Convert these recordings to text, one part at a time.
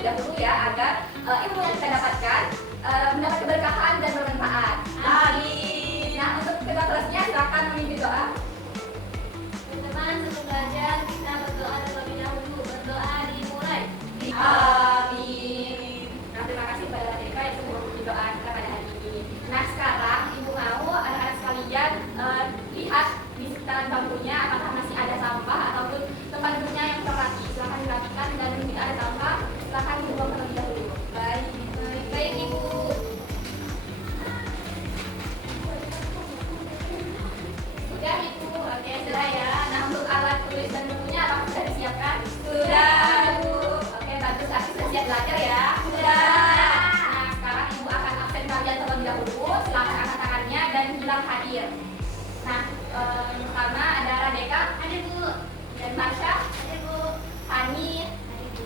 terlebih dahulu ya, agar ilmu yang kita dapatkan mendapat keberkahan dan bermanfaat. Amin. Nah, untuk ketua kelasnya silakan memimpin doa. Teman-teman, sebelum belajar kita berdoa terlebih dahulu. Berdoa dimulai. Amin. Nah, terima kasih kepada mereka yang sudah memimpin doa kita pada hari ini. Nah, sekarang Ibu mau anak-anak sekalian lihat di sekitaran bangkunya apakah masih ada sampah ataupun tempat duduknya yang terrapi. Silakan dirapikan dan jika ada sampah, silakan dibuang terlebih dahulu. Baik, baik Ibu. Sudah Ibu, oke sudah ya. Nah, untuk alat tulis dan bukunya apakah sudah disiapkan? Sudah Bu. Oke bagus, aku sudah siap belajar ya. Sudah. Nah, sekarang Ibu akan absen kalian terlebih dahulu. Silakan angkat tangannya dan bilang hadir. Nah, pertama ada Radeka, Hadir Bu. dan Marsha, Hadir Bu. Hani, Hadir Bu.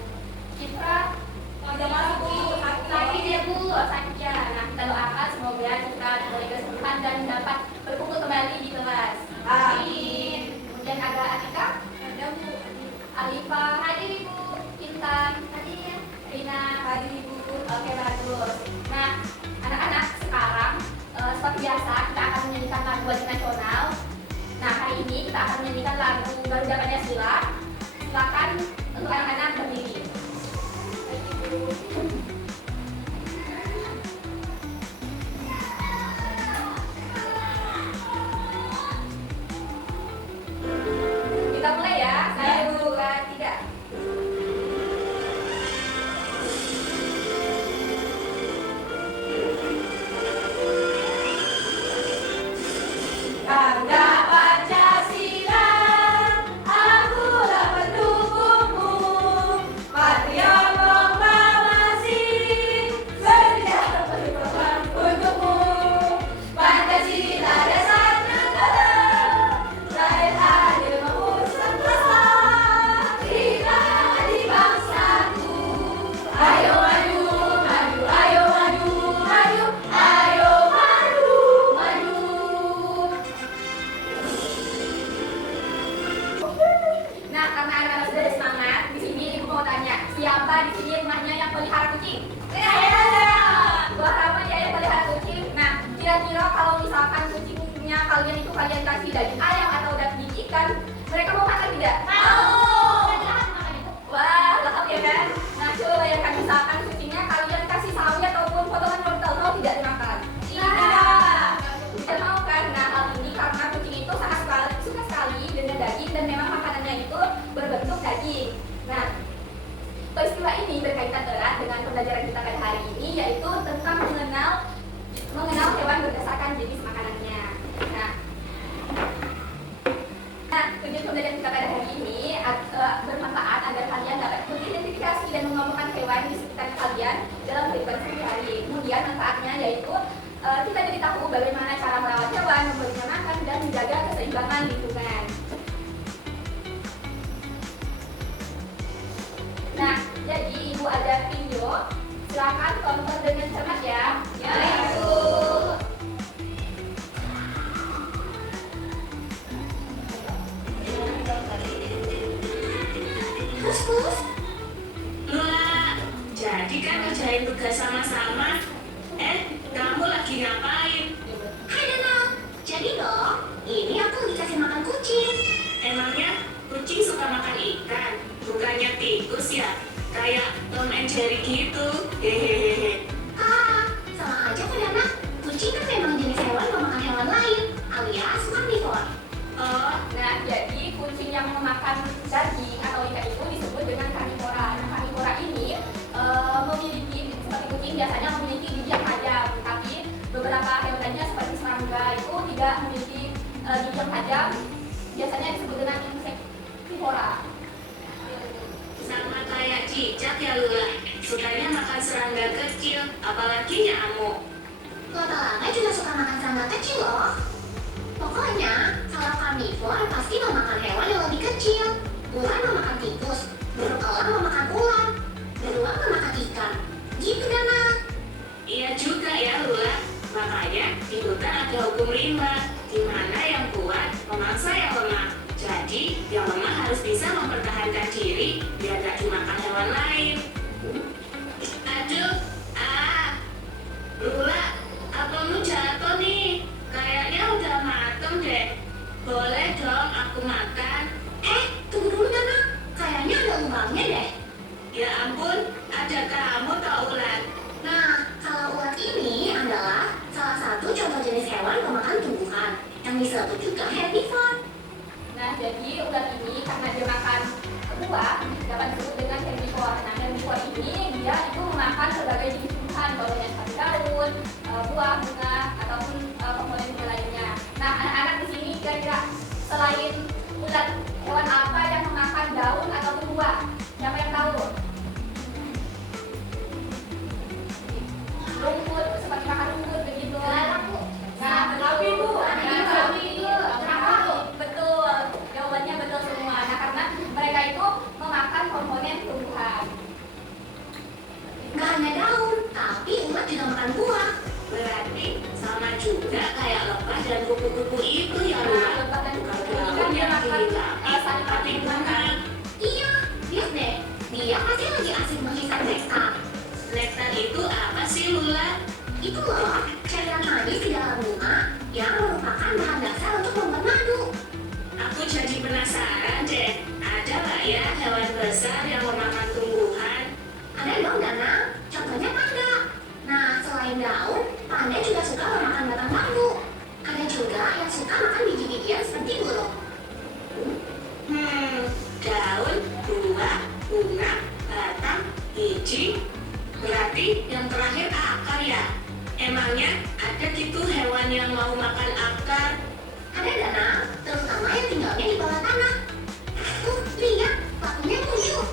Citra, udah masuk Bu. Sakit ya Bu, sakit ya. Nah, kita doakan semoga kita diberi kesempatan dan dapat berkumpul kembali di kelas. Amin. Kemudian ada Atika, Ada Bu. Alifa, hadir Ibu, Intan, Hadir. Rina, hadir Ibu. Oke bagus. Nah, anak-anak sekarang seperti biasa kita akan menyanyikan lagu wajib nasional. Nah, hari ini kita akan menyanyikan lagu Garuda Pancasila. Silakan untuk anak-anak berdiri. Baik, Ibu. Kita mulai ya. 1, 2, 3. Garuda Pancasila, akulah pendukungmu, patriot proklamasi, sedia berjuang untukmu. Pancasila dasar negara, rakyat adil mengusung rasa, kita di bangsaku. Ayo maju, maju, ayo maju, maju, ayo maju, maju. Nah, karena anak-anak sudah ada semangat, di sini Ibu mau tanya, siapa di sini rumahnya yang pelihara kucing? Saya. Gua harapan ya yang pelihara kucing. Nah, kira-kira kalau misalkan kucingnya kalian itu kalian kasih daging ayam atau daging ikan, mereka mau makan tidak? Mau. Wah, lengkap ya kan? Nah, coba bayangkan misalkan kucingnya kalian kasih sawi ataupun potongan wortel, mau tidak dimakan? Tidak. Tidak mau kan? Nah, hal ini karena kucing itu suka sekali dengan daging dan memang makanannya itu berbentuk daging. Nah, peristiwa ini berkaitan erat dengan pembelajaran kita pada hari ini, yaitu tentang mengenal hewan berdasarkan jenis makanannya. Nah, tujuan pembelajaran kita pada hari ini bermanfaat agar kalian dapat mengidentifikasi dan mengelompokkan hewan di sekitar kalian dalam kehidupan sehari-hari. Kemudian manfaatnya yaitu kita jadi tahu bagaimana cara merawat hewan, memberinya makan, dan menjaga keseimbangan lingkungan. Nah, jadi Ibu ada video, silakan tonton dengan cermat ya. Ya, Ibu. Kus. Lula, jadi kan ngerjain tugas sama-sama. Kamu lagi ngapain? Hai Danau. Jadi dong, ini aku lagi kasih makan kucing. Emangnya kucing suka makan ikan? Bukannya tikus ya? Kayak Tom and Jerry gitu. Hehehe. Sama aja kan Dana. Kucing kan memang jenis hewan pemakan hewan lain, alias karnivor. Oh, Nah, jadi kucing yang memakan daging atau ikan itu disebut dengan karnivora. Nah, karnivora ini memiliki, seperti kucing biasanya memiliki gigi yang tajam, tapi beberapa hewan lainnya seperti serangga itu tidak memiliki gigi yang tajam, biasanya disebut dengan insektivora. sama kayak cicak ya Lula. Sukanya makan serangga kecil, apalagi nyamuk. Lama-lama juga suka makan serangga kecil loh. Pokoknya, kalau karnivor pasti memakan hewan yang lebih kecil. Ular memakan tikus, beruang memakan ular, beruang memakan ikan. Gitu Dana. Iya juga ya Lula. Makanya di hutan ada hukum rimba, di mana yang kuat memangsa yang lemah. Jadi yang lemah harus bisa mempertahankan diri biar gak dimakan hewan lain. Itu loh, cairan manis di dalam bunga yang merupakan bahan dasar untuk membuat madu. Aku jadi penasaran deh, ada nggak ya hewan besar yang memakan tumbuhan? Ada dong, Dana. Contohnya panda. Nah, selain daun, panda juga suka memakan batang bambu. Ada juga yang suka makan biji-bijian seperti burung. Daun, buah, bunga, batang, biji. Berarti yang terakhir akar ya? Emangnya ada gitu hewan yang mau makan akar? Ada, Dana, terutama yang tinggalnya di bawah tanah. Tuh, lihat, pakunya muncul.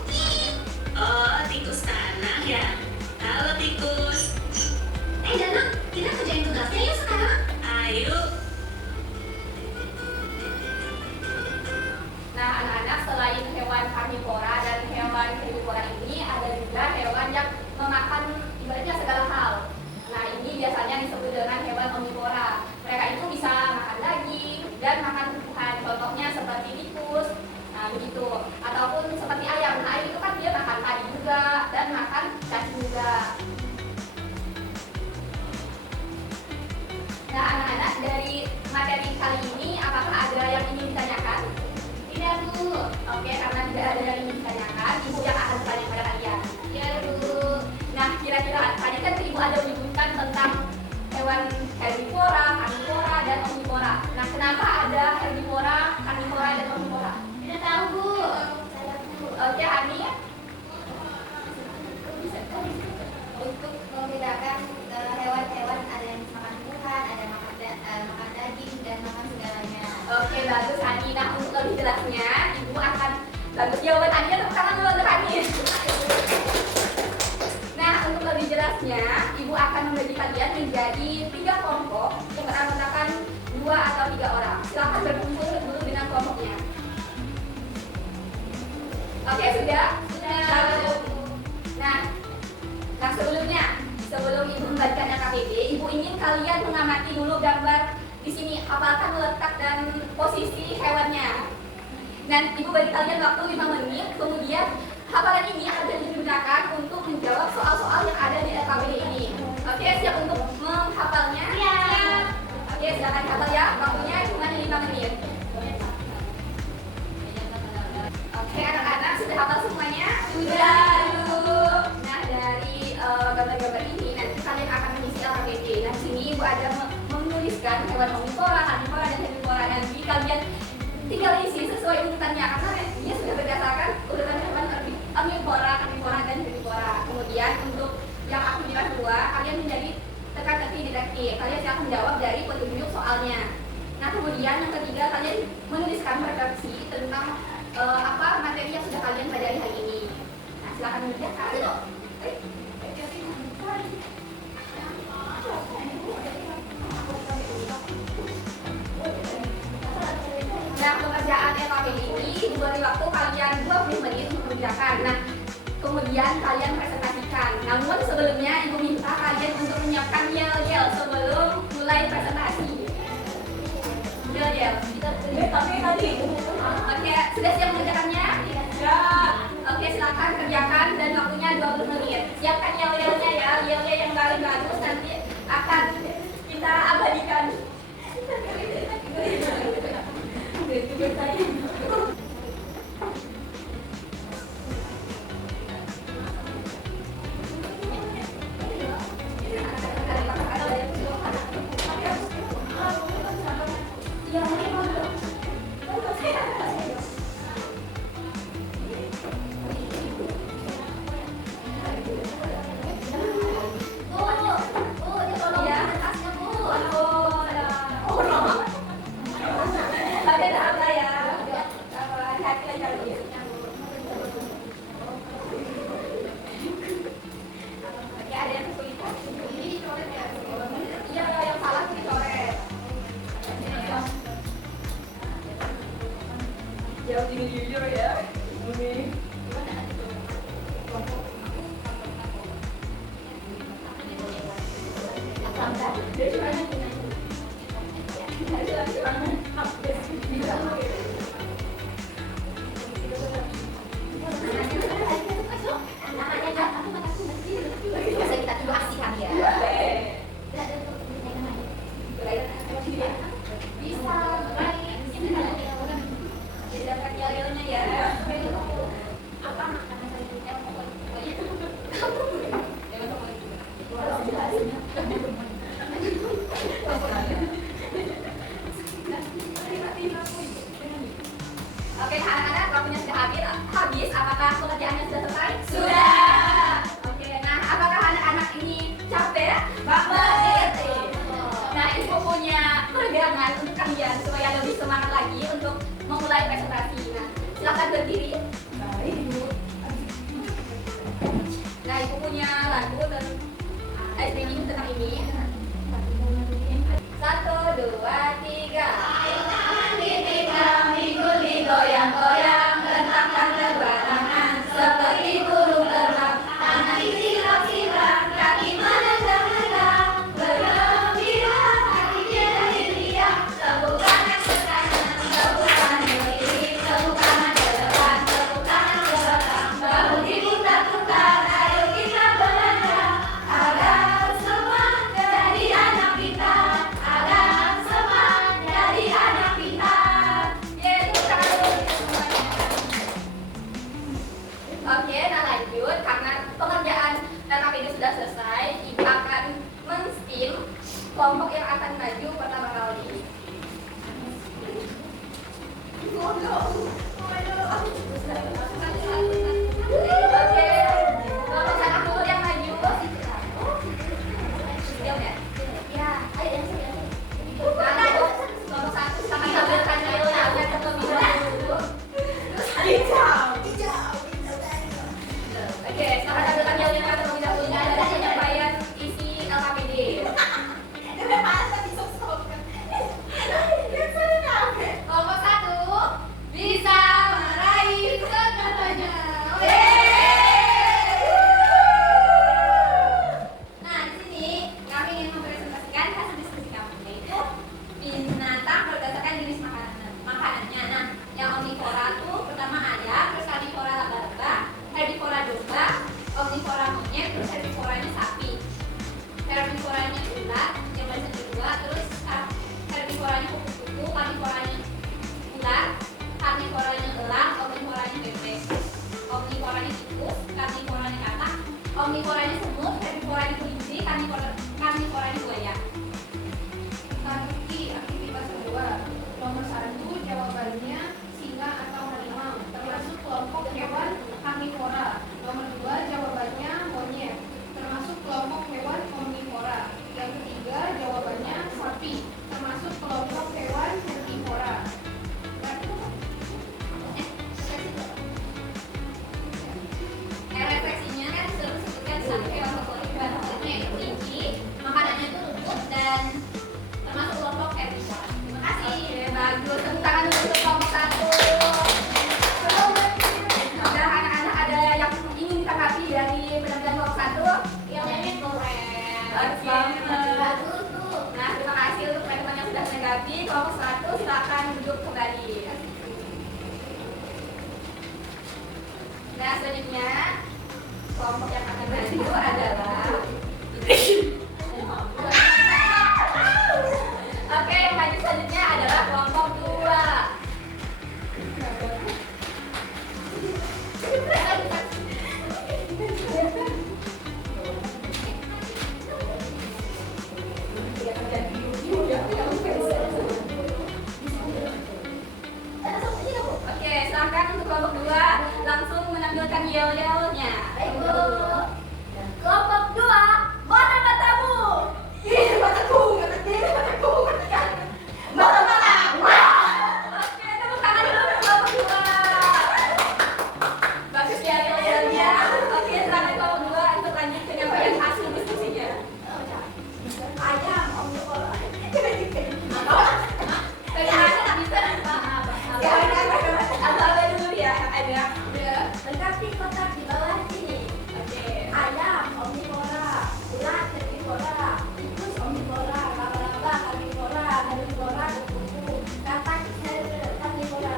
Oh, tikus tanah ya? Halo tikus. Dana, kita kerjain tugasnya yuk sekarang. Ayo. Nah, anak-anak, selain hewan karnivora dan hewan herbivora ini, ada juga hewan yang memakan ibaratnya segala hal. Nah, ini biasanya disebut dengan hewan omnivora. Mereka itu bisa makan daging dan makan tumbuhan. Contohnya seperti tikus, nah begitu. Ataupun seperti ayam. Nah, ayam itu kan dia makan padi juga dan makan cacing juga. Nah, anak-anak, dari materi kali ini apakah ada yang ingin ditanyakan? Tidak, Bu. Oke, karena tidak ada yang ingin ditanyakan, Ibu yang akan bertanya kepada kalian. Ya, Bu. Nah, kira-kira tadi kan Ibu ada menyebutkan tentang hewan herbivora, karnivora, dan omnivora. Nah, kenapa ada herbivora, karnivora, dan omnivora? Tidak tahu, Bu. Oke, Hani. Untuk membedakan hewan-hewan, ada yang makan tumbuhan, ada yang makan daging dan makan segalanya. Oke, bagus, Hani. Nah, untuk lebih jelasnya, Ibu akan bagus jawaban Hani, tepuk tangan dulu untuk Hani. Nah, untuk lebih jelasnya, Ibu akan membagi kalian menjadi 3 kelompok yang beranggotakan 2 atau 3 orang. Silakan berkumpul dulu dengan kelompoknya. Oke, sudah? Nah, sebelum Ibu membagikannya KBB, Ibu ingin kalian mengamati dulu gambar di sini, hafalkan letak dan posisi hewannya. Dan Ibu bagi kalian waktu 5 menit, kemudian hafalan ini akan digunakan untuk menjawab soal-soal yang ada di LKBD ini. Oke, siap untuk menghafalnya? Ya. Oke, silakan hafal ya. Waktunya cuma 5 menit. Oke, anak-anak sudah hafal semuanya? Sudah, Bu. Nah, dari gambar-gambar ini nanti kalian akan mengisi LKBD. Nah, di sini Ibu ada menuliskan hewan omnivora, karnivora, dan herbivora. Nanti kalian tinggal isi sesuai urutannya karena dia sudah berdasarkan urutan hewan omnivora, karnivora, dan herbivora. Kemudian untuk yang aktivitas 2, kalian menjadi teka-teki detektif. Kalian silakan menjawab dari petunjuk soalnya. Nah, kemudian yang ketiga, kalian menuliskan refleksi tentang apa materi yang sudah kalian pelajari hari ini. Nah, silakan mengerjakan. Nah, pengerjaan LKBD ini diberi waktu kalian 20 menit untuk mengerjakan. Nah, kemudian kalian presentasikan. Namun sebelumnya Ibu minta kalian untuk menyiapkan yel-yel sebelum mulai presentasi. Yel-yel. Tapi tadi. Oke, sudah siap mengerjakannya? Ya. Oke, silakan kerjakan dan waktunya 20 menit. Siapkan yel-yelnya ya. Yel-yel yang paling bagus nanti akan kita abadikan. Jawab jujur ya. Oke. Oke, anak-anak, waktunya sudah habis. Apakah pekerjaannya sudah selesai? Sudah. Oke, nah apakah anak-anak ini capek? Banget. Nah, Ibu punya peregangan untuk kalian supaya lebih semangat lagi untuk memulai presentasi. Nah, silakan berdiri. Nah, Ibu punya lagu dan speaking tentang ini. 1, 2, 3. Goyang-goyang, hentangkan terbarangan seperti burung terbang, tangan disilang-silang, kaki menendang-nendang, bergembira, hati riang, tepuk tangan ke kanan, tepuk tangan ke kiri, tepuk tangan ke depan, tepuk tangan ke belakang, bahu diputar-putar, ayo kita belajar agar semua jadi anak pintar, agar semua jadi anak pintar. Oke, nah lanjut, karena pengerjaan LKPD sudah selesai, Ibu akan men-spin kelompok yang akan maju pertama kali. Oke, kelompok satu dulu yang maju. Siap ya? Ya, ayo yang siap. Nah, kelompok satu sama tampilkan nilainya agar terlebih dahulu. Oke, sekarang tampilkan nilainya terlebih dahulu dari penyampaian isi LKPD. Kelompok satu bisa meraih segalanya. Nah, di sini kami ingin mempresentasikan hasil diskusi kami, yaitu binatang berdasarkan jenis makanannya. Nah, yang omnivora itu pertama ayam, terus karnivora laba-laba, herbivora domba, omnivora monyet, terus herbivoranya sapi, herbivoranya ular, yang barusan kedua, terus herbivoranya kupu-kupu, karnivoranya ular, karnivoranya elang, omnivoranya bebek, omnivoranya tikus, karnivoranya katak, omnivoranya semut, herbivoranya kelinci, karnivoranya buaya. Tadi aktivitas kedua, nomor 1 jawabannya singa atau harimau, termasuk kelompok hewan karnivora. Nomor 2 jawabannya monyet, termasuk kelompok hewan omnivora. Yang ketiga jawabannya sapi, termasuk kelompok hewan herbivora. Refleksinya kan disuruh sebutkan satu hewan favorit, yaitu kelinci, makanannya itu rumput dan termasuk kelompok herbivora. Terima kasih. Oke, bagus. Tepuk tangan dulu untuk kelompok satu. Sudah anak-anak ada yang ingin ditanggapi dari penampilan kelompok satu? Yang lainnya keren. Bagus banget. Bagus tuh. Nah, terima kasih untuk teman-teman yang sudah menanggapi. Kelompok satu silakan duduk kembali. Nah, selanjutnya kelompok yang akan maju adalah Oke, yang maju selanjutnya adalah kelompok 2. Oke, silakan untuk kelompok 2 langsung menampilkan yel-yelnya. Kelompok 2, mana matamu? Ini mataku, mataku. Mata-mata. Oke, tepuk tangan dulu untuk kelompok 2. Bagus ya yel-yelnya. Oke, silakan kelompok 2 untuk lanjut penyampaian hasil diskusinya. Ayam, omnivora. Bagaimana tak bisa? Apa dulu ya? Ada. Lengkapi kotak di bawah sini. Oke. Ayam, omnivora, ular, herbivora, tikus, omnivora, laba-laba, karnivora, herbivora, kupu-kupu, katak, karnivora.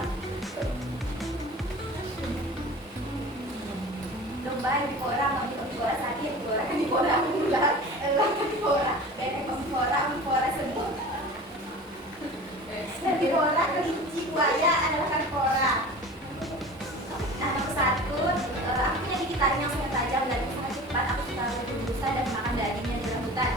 Domba, herbivora, mammut, omnivora, sapi, herbivora, karnivora, ular, elang, karnivora, bebek, omnivora, semut. Herbivora, kelinci, buaya adalah karnivora. Nah, nomor 1, aku punya gigi taring yang sangat tajam dan sangat cepat. Aku suka berburu dan makan daging yang di hutan.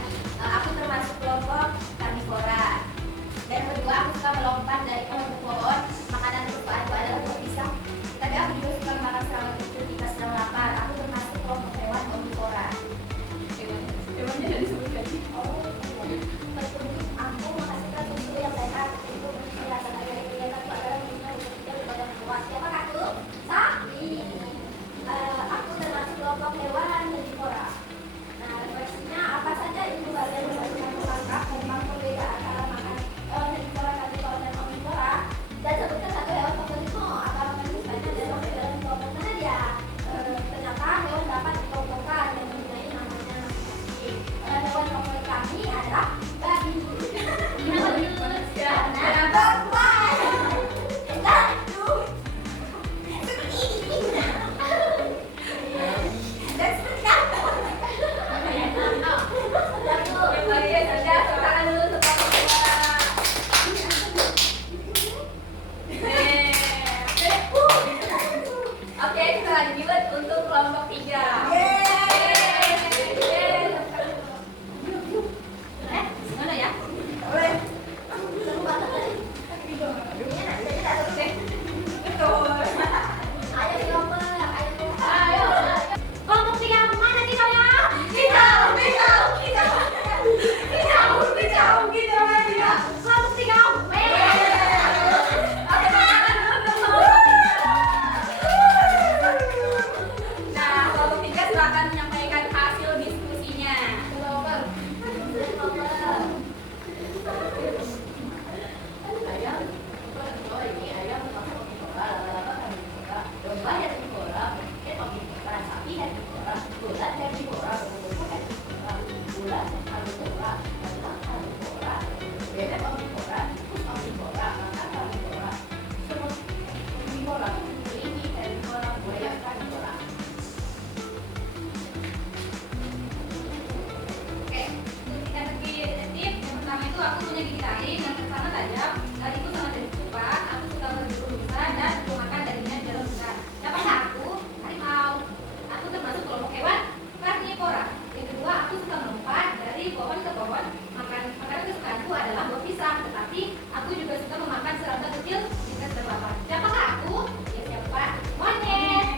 aku punya gigi taring yang pertama tajam, dariku sangat cepat, aku suka berburu rusa dan memakan dagingnya di dalam besar. Siapakah aku? Harimau. Aku termasuk kelompok hewan karnivora. Yang kedua, aku suka melompat dari pohon ke pohon. Makanan kesukaanku adalah buah pisang, tetapi aku juga suka memakan serangga kecil jika sedang lapar. Siapakah aku? Ya siapa? Monyet.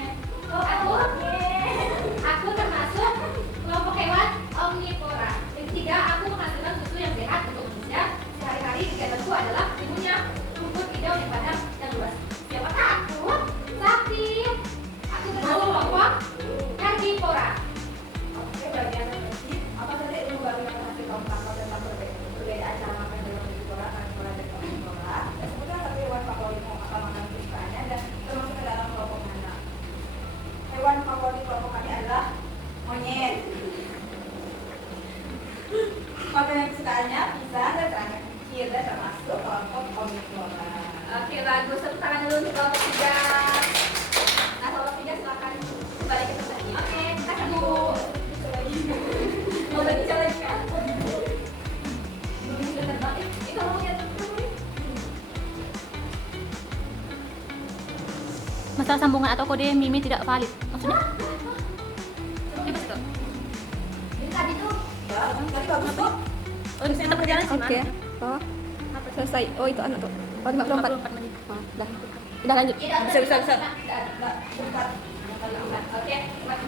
Oh, aku termasuk kelompok hewan omnivora. Yang ketiga, aku menghasilkan susu yang sehat untuk manusia. Sehari-hari kegiatanku adalah timunnya rumput hijau yang padang dan luas. Siapakah aku? Sakti. Aku termasuk kelompok herbivora. Oke, bagian tadi apa saja ilmu baru yang berhasil kamu tangkap tentang perbedaan cara makan dalam herbivora, karnivora, dan omnivora? Dan sebutkan satu hewan favoritmu atau makanan kesukaannya dan termasuk ke dalam kelompok mana? Hewan favorit kelompok kami adalah monyet. Makanan kesukaannya pisang dan serangga kecil dan termasuk kelompok omnivora. Oke, bagus. Tepuk tangan dulu untuk kelompok 3. Nah, kelompok 3 silakan kembali ke tempat ini. Oke, kasih Bu. Mau berbicara lagi kan? Belum bisa terbang. Itu mau lihat Masalah sambungan atau kode Mimi tidak valid. Maksudnya? Gimana tuh? tadi tuh. Ya, tadi bagus kok. Oh, kita berjalan sih, Oke. Oh, selesai. Oh, itu anak tuh. Oh, 54. 54 menit. Oh, dah. Udah lanjut. Bisa. Bentar. Oke, mati.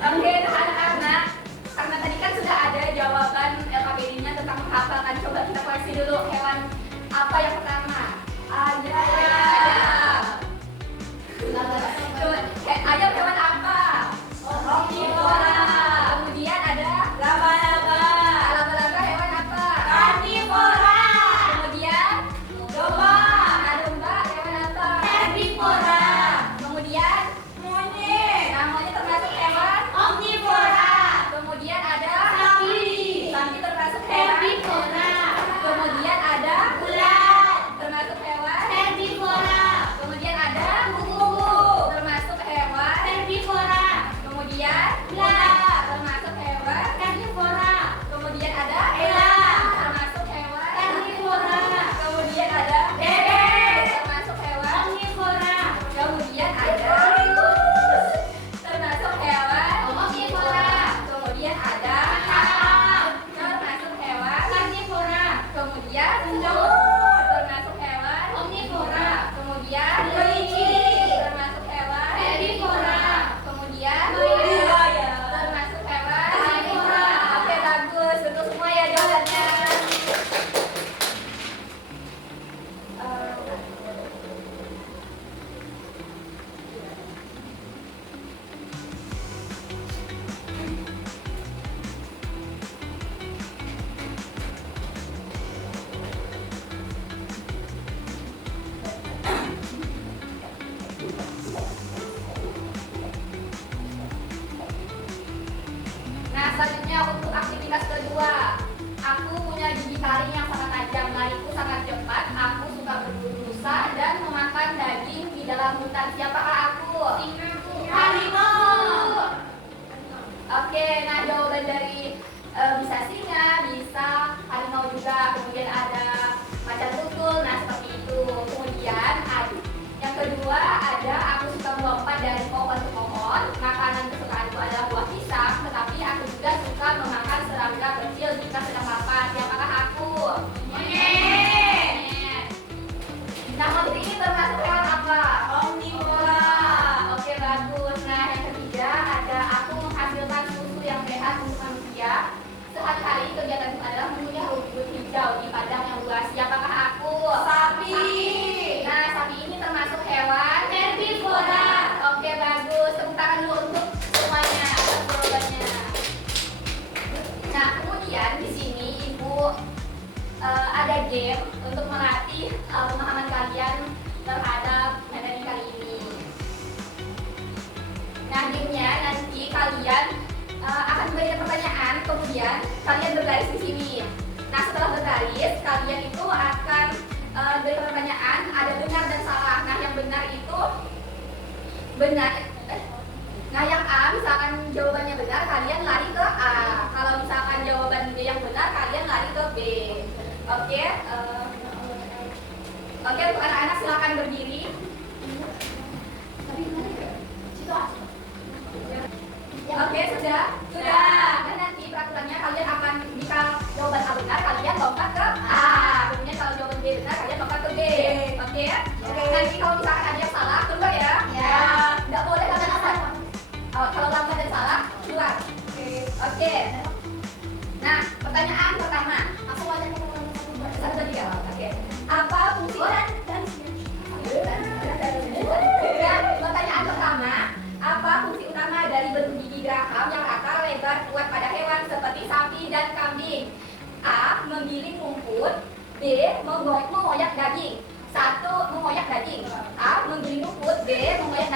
Oke, anak-anak, karena tadi kan sudah ada jawaban LKPD-nya tentang menghafalkan. Coba kita koreksi dulu hewan apa yang pertama? Ayam. Ayam hewan apa? Omnivora. Kemudian ada laba-laba. Laba-laba hewan apa? Karnivora. Kemudian domba. Nah, domba hewan apa? Herbivora. Kemudian monyet. Nah, monyet termasuk hewan omnivora. Kemudian ada sapi. Sapi termasuk hewan herbivora. Kemudian ada ular. Termasuk hewan herbivora. Kemudian ada kuku. Termasuk hewan herbivora. Kemudian ular. Termasuk hewan herbivora. Kemudian ada elang. Termasuk hewan herbivora. Kemudian ada bebek. Termasuk hewan omnivora. Kemudian ada tikus. Termasuk hewan omnivora. Kemudian ada kakap. Termasuk hewan karnivora. Kemudian semut. Termasuk hewan omnivora. Kemudian kelinci. Termasuk hewan herbivora. Kemudian buaya. Termasuk hewan herbivora. Oke, bagus. Betul semua ya jawabannya. Nah, selanjutnya untuk aktivitas kedua. Aku punya gigi taring yang sangat tajam, lariku sangat cepat, aku suka berburu rusa dan memakan daging di dalam hutan. Siapakah aku? Harimau. Oke, nah jawaban dari bisa singa, bisa harimau juga. Kemudian ada macan tutul, nah seperti itu. Kemudian yang kedua ada aku suka melompat dari pohon ke pohon. Makanan kesukaanku adalah buah pisang, tetapi aku juga suka memakan serangga kecil jika sedang lapar. Siapakah aku? Monyet. Nah, monyet ini termasuk hewan apa? Omnivora. Oke, bagus. Nah, yang ketiga ada aku menghasilkan susu yang sehat untuk manusia. Sehari-hari kegiatanku adalah mengunyah rumput hijau di padang yang luas. Siapakah aku? Sapi. Nah, sapi ini termasuk hewan herbivora. Oke, bagus. Tepuk tangan dulu untuk semuanya atas jawabannya. Nah, kemudian di sini Ibu ada game untuk melatih pemahaman kalian terhadap materi kali ini. Nah, gamenya nanti kalian akan memberikan pertanyaan, kemudian kalian berbaris di sini. Nah, setelah berbaris, kalian itu akan berikan pertanyaan, ada benar dan salah. Nah, yang benar itu benar. Nah, yang A, misalkan jawabannya benar, kalian lari ke A.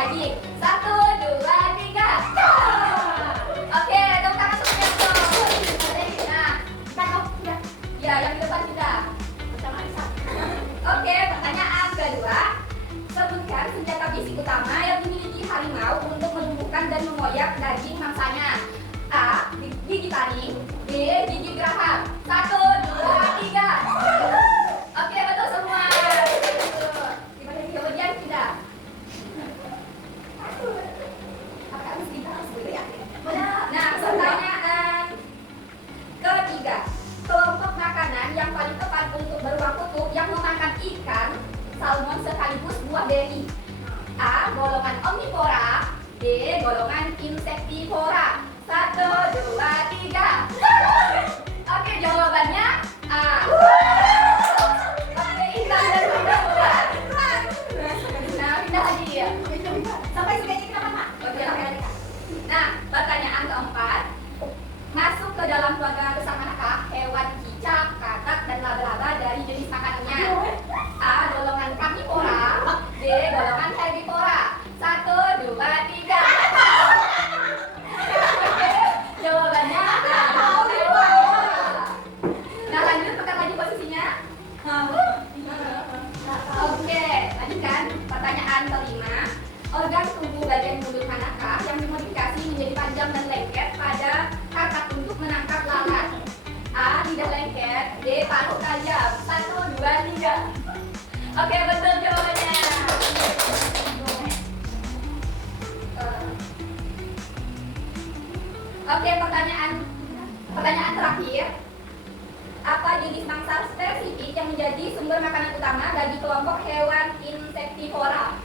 daging. 1, 2, 3. Oke, tepuk tangan semuanya tuh. Nah, ya yang di depan kita. Oke, pertanyaan kedua. Sebutkan senjata fisik utama yang dimiliki harimau untuk menumbuhkan dan mengoyak daging mangsanya. A. Gigi taring. B. Gigi geraham. 1, 2, 3. Oke, betul semua. Kemudian kita. Nah, pertanyaan ketiga. Kelompok makanan yang paling tepat untuk beruang kutub yang memakan ikan, salmon sekaligus buah beri. A. Golongan omnivora. B. Golongan insektivora. 1, 2, 3. Oke, jawabannya A. Oke, Intan dan Bunda. Nah, pindah lagi ya. Sampai segini kita mana? Oke, lagi. Nah, pertanyaan keempat. Masuk ke dalam keluarga besar manakah hewan cicak, katak, dan laba-laba dari jenis makanannya? A. Golongan karnivora. B. Golongan herbivora. 1, 2, 3. Jawabannya A. Nah, lanjut, tekan lagi posisinya. Oke, lanjutkan. Pertanyaan kelima. Organ tubuh bagian mulut manakah yang dimodifikasi menjadi panjang dan lengket pada kakak untuk menangkap lalat? A. Lidah lengket. B. Paruh tajam. 1, 2, 3. Oke, betul jawabannya. Oke, pertanyaan terakhir. Apa jenis mangsa spesifik yang menjadi sumber makanan utama bagi kelompok hewan insektivora?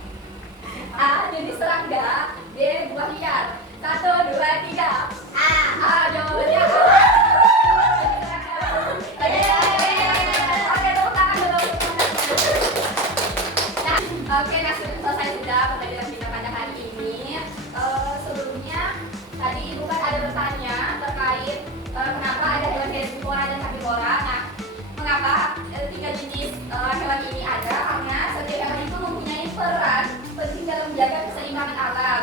A. Jenis serangga. B. Buah liar. 1, 2, 3. A. Jawabannya A. Oke, tepuk tangan dulu. Nah, selesai sudah pembelajaran kita pada hari ini. Sebelumnya tadi Ibu kan ada bertanya terkait kenapa ada hewan herbivora dan karnivora. Nah, mengapa tiga jenis hewan ini ada? Karena setiap hewan itu mempunyai peran penting dalam menjaga keseimbangan alam.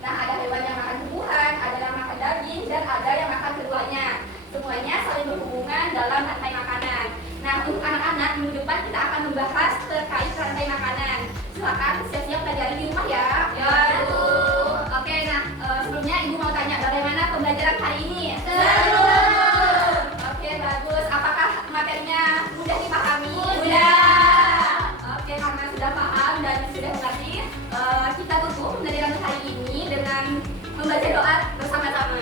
Nah, ada hewan yang makan tumbuhan, ada yang makan daging, dan ada yang makan keduanya. Semuanya saling berhubungan dalam rantai makanan. Nah, untuk anak-anak minggu depan kita akan membahas terkait rantai makanan. Silakan siap-siap pelajari di rumah ya. Ya, Bu. Oke, nah sebelumnya Ibu mau tanya bagaimana pembelajaran hari ini? Seru. Oke, bagus. Apakah materinya mudah dipahami? Mudah. Oke, karena sudah paham dan sudah mengerti, kita tutup pembelajaran hari ini dengan membaca doa bersama-sama.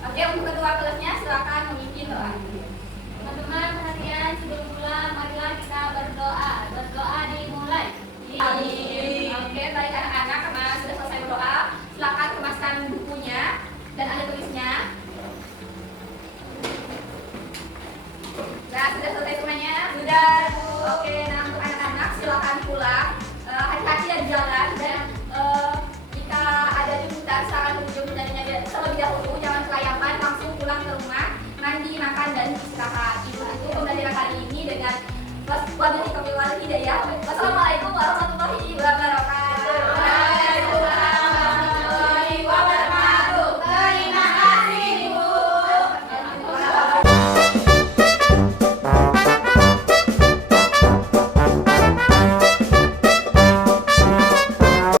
Oke, untuk ketua kelasnya silakan memimpin doa. Teman-teman perhatian, sebelum pulang marilah kita berdoa. Berdoa dimulai. Amin. Oke, baik anak-anak, karena sudah selesai berdoa, silakan kemaskan bukunya dan ada tulisnya. Nah, sudah selesai semuanya? Sudah, Bu. Oke, nah untuk anak-anak silakan pulang. Hati-hati di jalan dan jika ada jemputan silakan menuju jemputannya terlebih dahulu, jangan kelayapan, langsung pulang ke rumah, mandi, makan, dan istirahat. Ibu itu pembelajaran kali ini dengan wabillahi taufiq wal hidayah. Wassalamualaikum